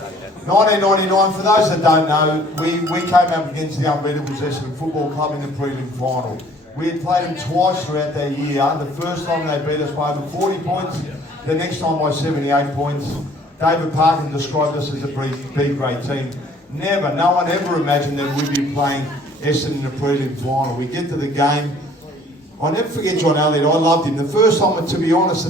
1999, for those that don't know, we came up against the unbeatable Essendon Football Club in the prelim final. We had played them twice throughout that year. The first time they beat us by over 40 points, the next time by 78 points. David Parkin described us as a B-grade team. No one ever imagined that we'd be playing Essendon in the prelim final. We get to the game. I'll never forget John Elliott. I loved him. The first time, to be honest,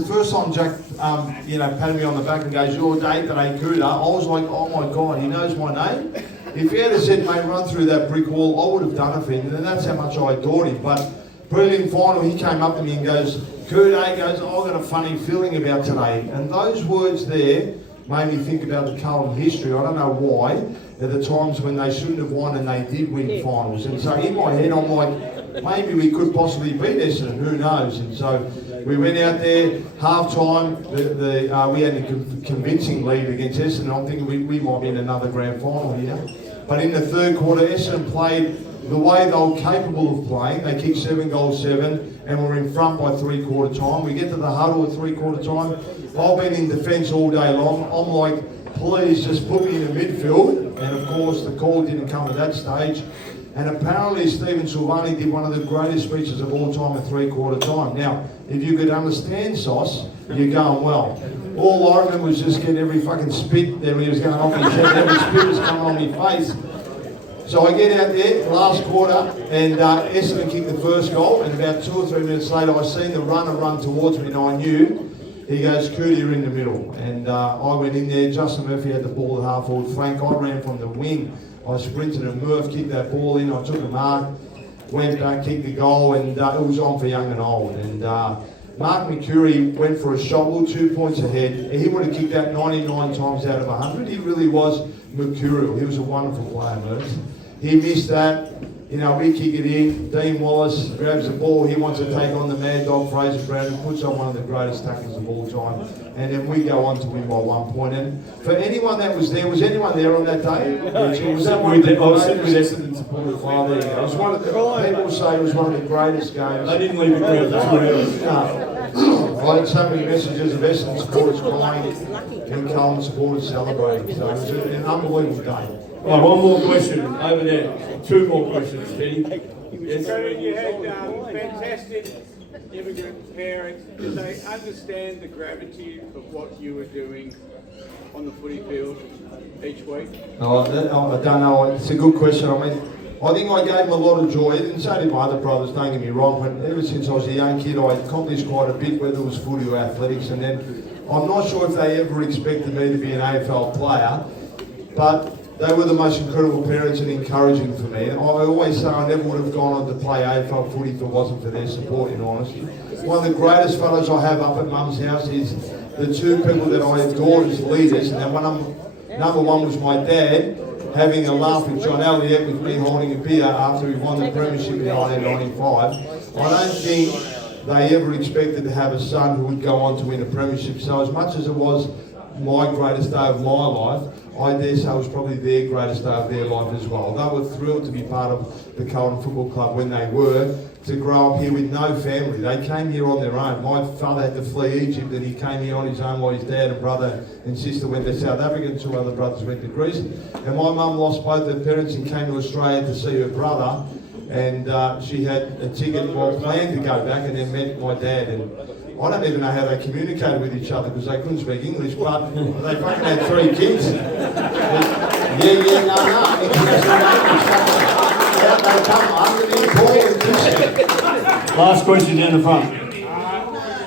Jack, patted me on the back and goes, "You're Dave today, Cooter." I was like, "Oh my God, he knows my name." If he had said, "Mate, run through that brick wall," I would have done it for him, and that's how much I adored him. But prelim final, he came up to me and goes, "Cooter," he goes, "I've got a funny feeling about today." And those words there made me think about the Carlton history. I don't know why. At the times when they shouldn't have won and they did win finals. And so in my head, I'm like, maybe we could possibly beat Essendon, who knows? And so we went out there, half-time, we had a convincing lead against Essendon. I'm thinking we might be in another grand final here. But in the third quarter, Essendon played the way they were capable of playing. They kicked 7-7, and we're in front by three-quarter time. We get to the huddle at three-quarter time. I've been in defence all day long. I'm like, please just put me in the midfield. And of course, the call didn't come at that stage. And apparently, Stephen Silvani did one of the greatest speeches of all time at three-quarter time. Now, if you could understand Sauce, you're going well. All I remember was just getting every fucking spit that he was going off his head. Every spit was coming on my face. So I get out there, last quarter, and Essendon kicked the first goal. And about 2 or 3 minutes later, I seen the runner run towards me, and I knew. He goes, "Cootie, you're in the middle." And I went in there. Justin Murphy had the ball at half forward flank. I ran from the wing. I sprinted and Murph kicked that ball in. I took a mark, went back, kicked the goal, and it was on for young and old. And Mark Mercuri went for a shot. We were 2 points ahead. He would have kicked that 99 times out of 100. He really was mercurial. He was a wonderful player, Murph. He missed that. We kick it in. Dean Wallace grabs the ball. He wants to take on the mad dog, Fraser Brown, who puts on one of the greatest tackles of all time. And then we go on to win by 1 point. And for anyone that was there, was anyone there on that day? I was sitting with Essendon supporters. Oh, there you go. It was one of the, people say it was one of the greatest games. They didn't leave the crowd for 2 hours. No. I had so many messages of Essendon supporters crying and Carlton supporters celebrating. So it was an unbelievable day. Right, one more question over there. 2 more questions, Teddy. Yes. So you had fantastic immigrant parents. Did they understand the gravity of what you were doing on the footy field each week? No, I don't know. It's a good question. I mean, I think I gave them a lot of joy, and so did my other brothers, don't get me wrong, but ever since I was a young kid, I accomplished quite a bit, whether it was footy or athletics, and then I'm not sure if they ever expected me to be an AFL player, but they were the most incredible parents and encouraging for me. And I always say I never would have gone on to play AFL footy if it wasn't for their support, in honesty. One of the greatest photos I have up at Mum's house is the 2 people that I adored as leaders. And number one was my dad having a laugh with John Elliott with me holding a beer after he won the premiership in 1995. I don't think they ever expected to have a son who would go on to win a premiership. So as much as it was my greatest day of my life, I dare say it was probably their greatest day of their life as well. They were thrilled to be part of the Carlton Football Club when they were, to grow up here with no family. They came here on their own. My father had to flee Egypt and he came here on his own while his dad and brother and sister went to South Africa and 2 other brothers went to Greece. And my mum lost both her parents and came to Australia to see her brother. And she had a ticket, planned to go back, and then met my dad. And I don't even know how they communicated with each other because they couldn't speak English, but they fucking had 3 kids. Last question down the front.